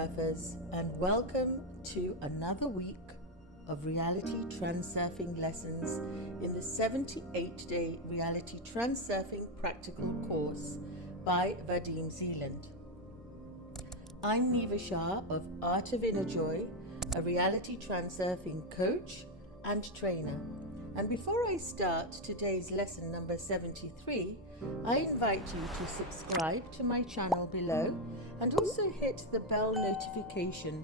Transurfers, and welcome to another week of reality transurfing lessons in the 78-day reality transurfing practical course by Vadim Zealand. I'm Neva Shah of Art of Inner Joy, a reality transurfing coach and trainer. And before I start today's lesson number 73, I invite you to subscribe to my channel below and also hit the bell notification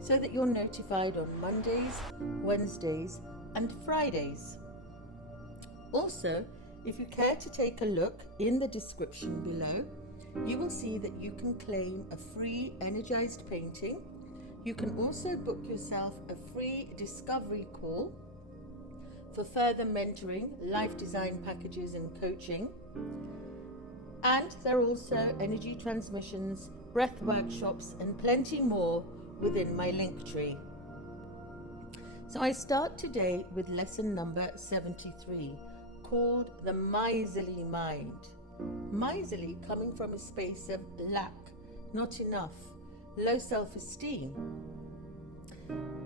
so that you're notified on Mondays, Wednesdays and Fridays. Also, if you care to take a look in the description below, you will see that you can claim a free energized painting. You can also book yourself a free discovery call for further mentoring, life design packages and coaching. And there are also energy transmissions, breath workshops and plenty more within my link tree. So I start today with lesson number 73, called the Miserly Mind. Miserly coming from a space of lack, not enough, low self-esteem.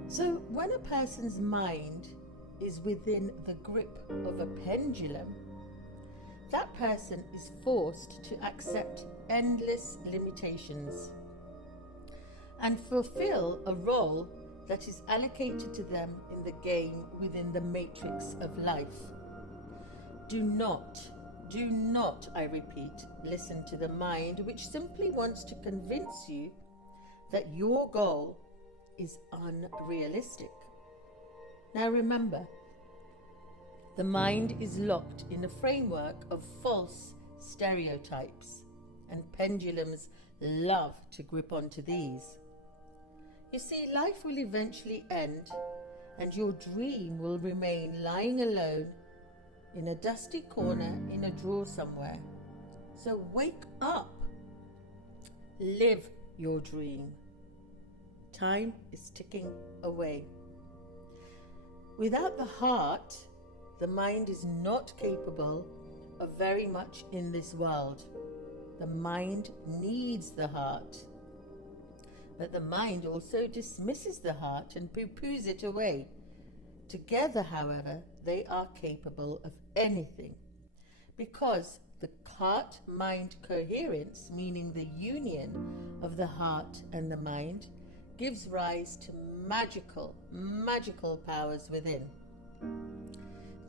So when a person's mind is within the grip of a pendulum, that person is forced to accept endless limitations and fulfill a role that is allocated to them in the game within the matrix of life. Do not, I repeat, listen to the mind which simply wants to convince you that your goal is unrealistic. Now remember, the mind is locked in a framework of false stereotypes, and pendulums love to grip onto these. You see, life will eventually end, and your dream will remain lying alone in a dusty corner in a drawer somewhere. So wake up. Live your dream. Time is ticking away. Without the heart, the mind is not capable of very much in this world. The mind needs the heart. But the mind also dismisses the heart and poo-poos it away. Together, however, they are capable of anything, because the heart-mind coherence, meaning the union of the heart and the mind, gives rise to magical powers within.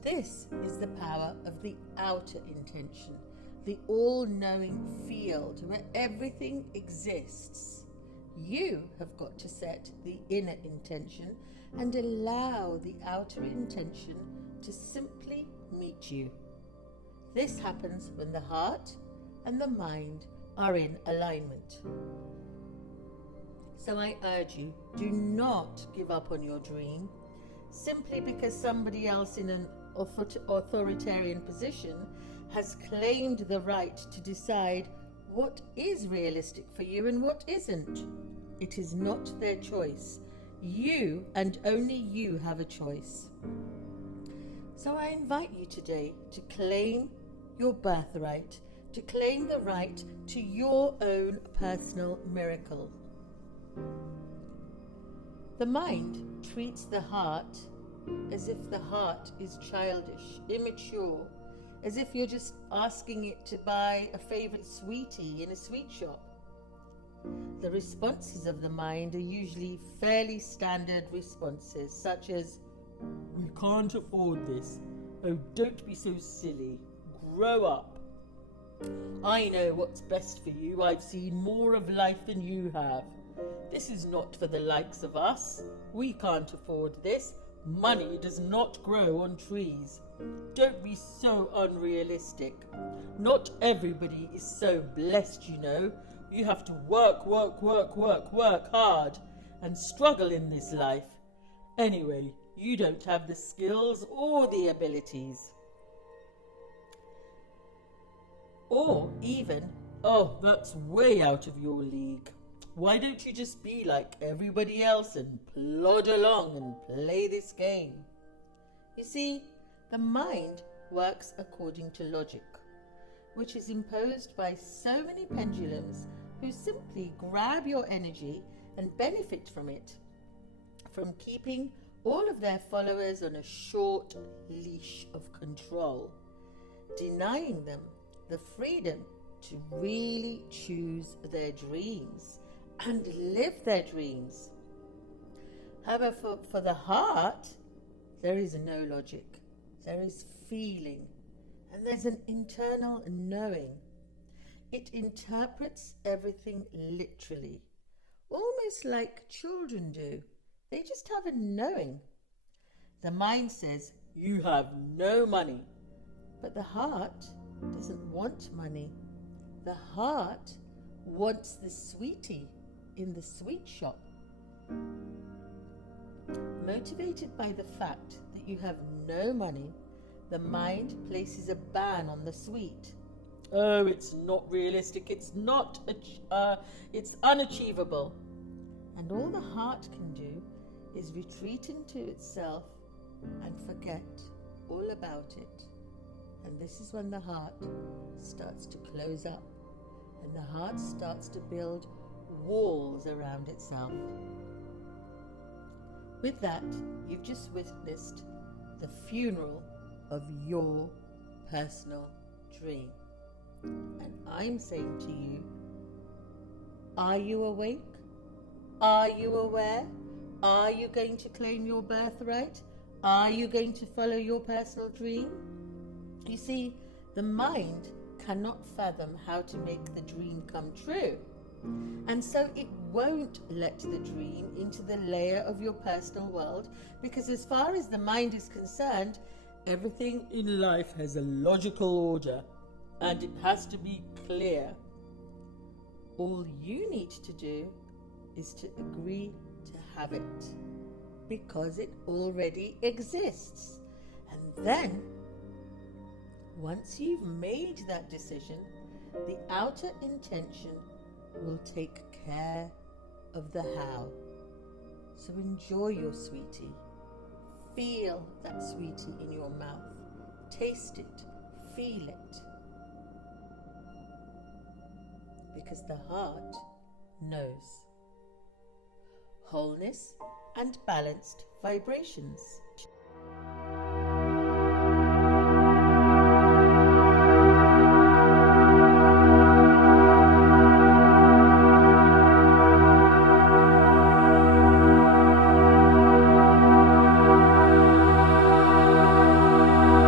This is the power of the outer intention, the all-knowing field where everything exists. You have got to set the inner intention and allow the outer intention to simply meet you. This happens when the heart and the mind are in alignment. So I urge you, do not give up on your dream simply because somebody else in an authoritarian position has claimed the right to decide what is realistic for you and what isn't. It is not their choice. You and only you have a choice. So I invite you today to claim your birthright, to claim the right to your own personal miracle. The mind treats the heart as if the heart is childish, immature, as if you're just asking it to buy a favorite sweetie in a sweet shop. The responses of the mind are usually fairly standard responses, such as, "We can't afford this. Oh, don't be so silly. Grow up. I know what's best for you. I've seen more of life than you have. This is not for the likes of us. We can't afford this. Money does not grow on trees. Don't be so unrealistic. Not everybody is so blessed, you know. You have to work hard and struggle in this life. Anyway, you don't have the skills or the abilities." Or even, "Oh, that's way out of your league. Why don't you just be like everybody else and plod along and play this game?" You see, the mind works according to logic, which is imposed by so many pendulums who simply grab your energy and benefit from it, from keeping all of their followers on a short leash of control, denying them the freedom to really choose their dreams and live their dreams. However, for the heart, there is no logic, there is feeling, and there's an internal knowing. It interprets everything literally, almost like children do. They just have a knowing. The mind says, you have no money. But the heart doesn't want money. The heart wants the sweetie in the sweet shop. Motivated by the fact that you have no money, the mind places a ban on the sweet. Oh, it's not realistic. It's unachievable. And all the heart can do is retreat into itself and forget all about it. And this is when the heart starts to close up and the heart starts to build walls around itself. With that, you've just witnessed the funeral of your personal dream. And I'm saying to you, are you awake? Are you aware? Are you going to claim your birthright? Are you going to follow your personal dream? You see, the mind cannot fathom how to make the dream come true. And so it won't let the dream into the layer of your personal world, because as far as the mind is concerned, everything in life has a logical order and it has to be clear. All you need to do is to agree to have it, because it already exists. And then, once you've made that decision, the outer intention will take care of the how. So enjoy your sweetie. Feel that sweetie in your mouth. Taste it. Feel it. Because the heart knows. Wholeness and balanced vibrations.